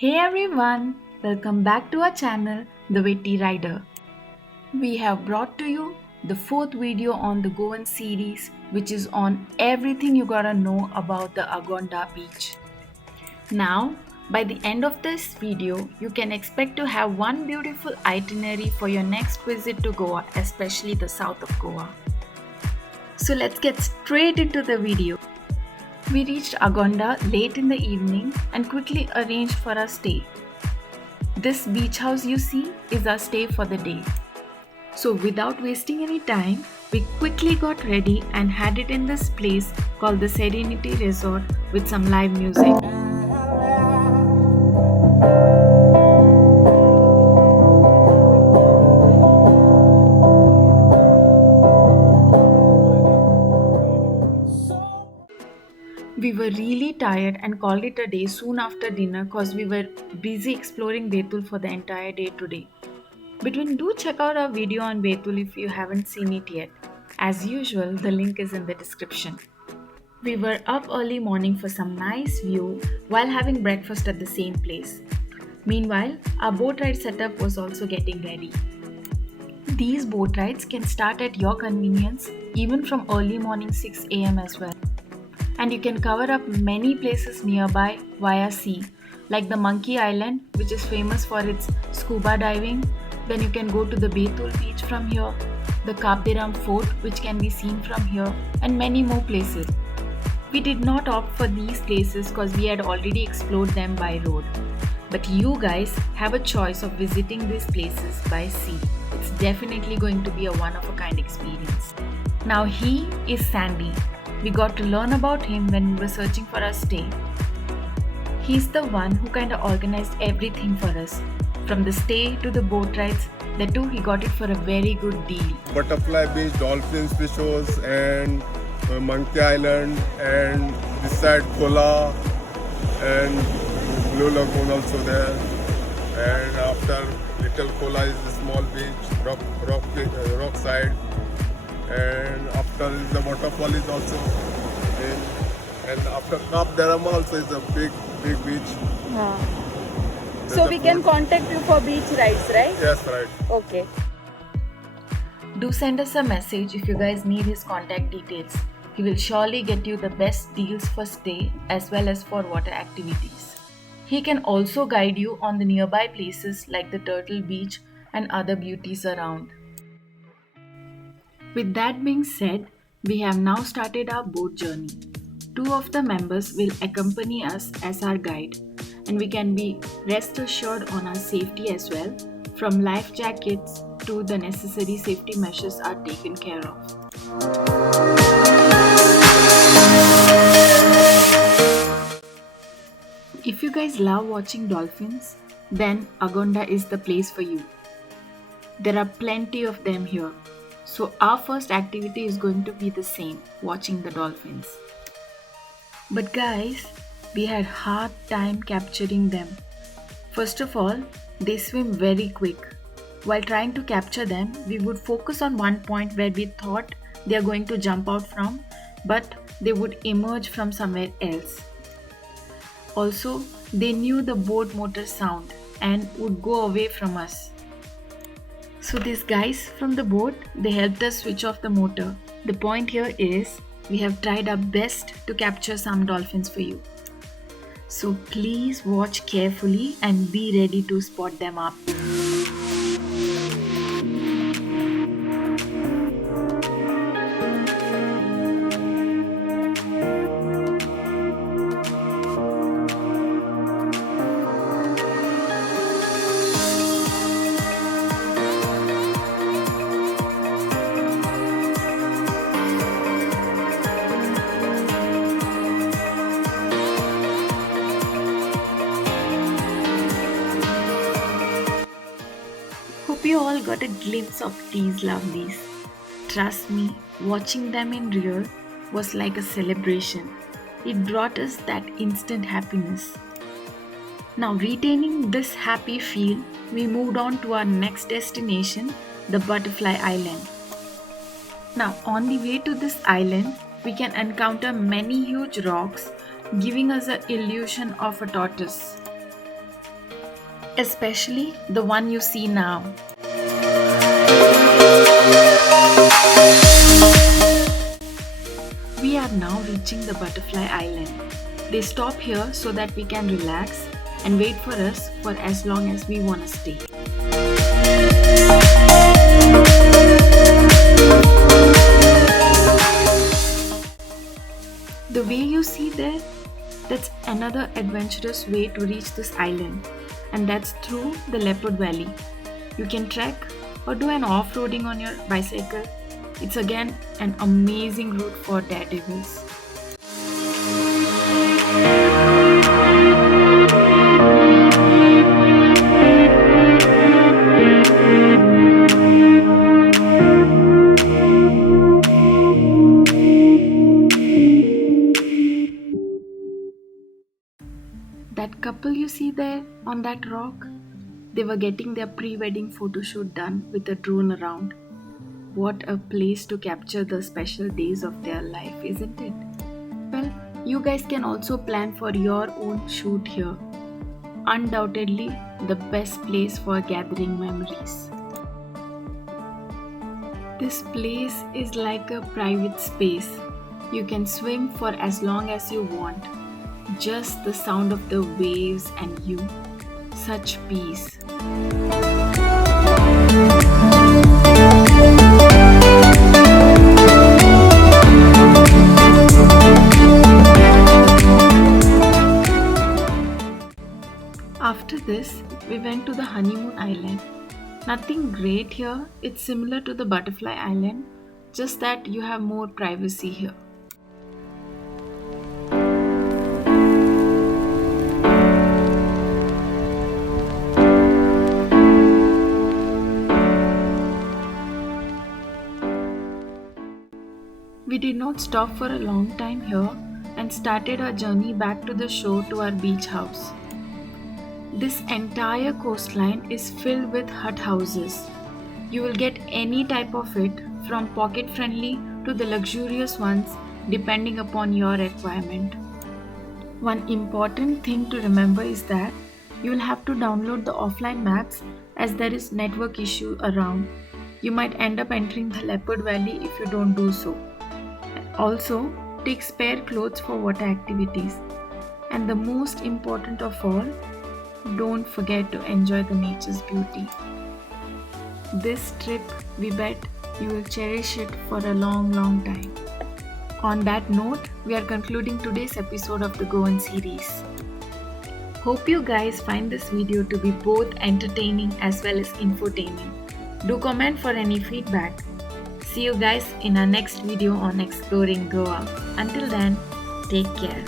Hey everyone, welcome back to our channel, The Witty Rider. We have brought to you the fourth video on the Goan series, which is on everything you gotta know about the Agonda beach. Now, by the end of this video, you can expect to have one beautiful itinerary for your next visit to Goa, especially the south of Goa. So let's get straight into the video. We reached Agonda late in the evening and quickly arranged for our stay. This beach house you see is our stay for the day. So without wasting any time, we quickly got ready and had it in this place called the Serenity Resort with some live music. We were really tired and called it a day soon after dinner cause we were busy exploring Betul for the entire day today. But do check out our video on Betul if you haven't seen it yet. As usual, the link is in the description. We were up early morning for some nice view while having breakfast at the same place. Meanwhile, our boat ride setup was also getting ready. These boat rides can start at your convenience even from early morning 6 am as well. And you can cover up many places nearby via sea, like the Monkey Island, which is famous for its scuba diving. Then you can go to the Betul beach from here, the Kapdiram Fort, which can be seen from here, and many more places. We did not opt for these places because we had already explored them by road. But you guys have a choice of visiting these places by sea. It's definitely going to be a one of a kind experience. Now he is Sandy. We got to learn about him when we were searching for our stay. He's the one who kind of organized everything for us. From the stay to the boat rides, the two he got it for a very good deal. Butterfly Beach, Dolphins Fish Shows, and Monkey Island, and this side Kola, and Blue Lagoon also there. And after Little Kola is the small beach, rock side. And after the waterfall is also in, and after Kap Dharma also is a big beach. So we can contact you for beach rides, right? Yes, right. Okay. Do send us a message if you guys need his contact details. He will surely get you the best deals for stay as well as for water activities. He can also guide you on the nearby places like the Turtle Beach and other beauties around. With that being said, we have now started our boat journey. Two of the members will accompany us as our guide, and we can be rest assured on our safety as well. From life jackets to the necessary safety measures are taken care of. If you guys love watching dolphins, then Agonda is the place for you. There are plenty of them here. So our first activity is going to be the same, watching the dolphins. But guys, we had hard time capturing them. First of all, they swim very quick. While trying to capture them, we would focus on one point where we thought they are going to jump out from, but they would emerge from somewhere else. Also, they knew the boat motor sound and would go away from us. So these guys from the boat, they helped us switch off the motor. The point here is, we have tried our best to capture some dolphins for you. So please watch carefully and be ready to spot them up. Hope you all got a glimpse of these lovelies. Trust me, watching them in real was like a celebration. It brought us that instant happiness. Now, retaining this happy feel, we moved on to our next destination, the Butterfly Island. Now, on the way to this island, we can encounter many huge rocks, giving us an illusion of a tortoise. especially the one you see now. We are now reaching the Butterfly Island. They stop here so that we can relax and wait for us for as long as we want to stay. The way you see there, that's another adventurous way to reach this island, and that's through the Leopard Valley. You can trek or do an off-roading on your bicycle. It's again an amazing route for daredevils. That couple you see there on that rock, they were getting their pre-wedding photo shoot done with a drone around. What a place to capture the special days of their life, isn't it? Well, you guys can also plan for your own shoot here. Undoubtedly, the best place for gathering memories. This place is like a private space. You can swim for as long as you want. Just the sound of the waves and you. Such peace. After this, we went to the honeymoon island. Nothing great here, it's similar to the butterfly island, just that you have more privacy here. We did not stop for a long time here and started our journey back to the shore to our beach house. This entire coastline is filled with hut houses. You will get any type of it, from pocket friendly to the luxurious ones, depending upon your requirement. One important thing to remember is that you will have to download the offline maps as there is network issue around. You might end up entering the Leopard Valley if you don't do so. Also, take spare clothes for water activities. And the most important of all, don't forget to enjoy the nature's beauty. This trip, we bet you will cherish it for a long, long time. On that note, we are concluding today's episode of the Goan series. Hope you guys find this video to be both entertaining as well as infotaining. Do comment for any feedback. See you guys in our next video on exploring Goa. Until then, take care.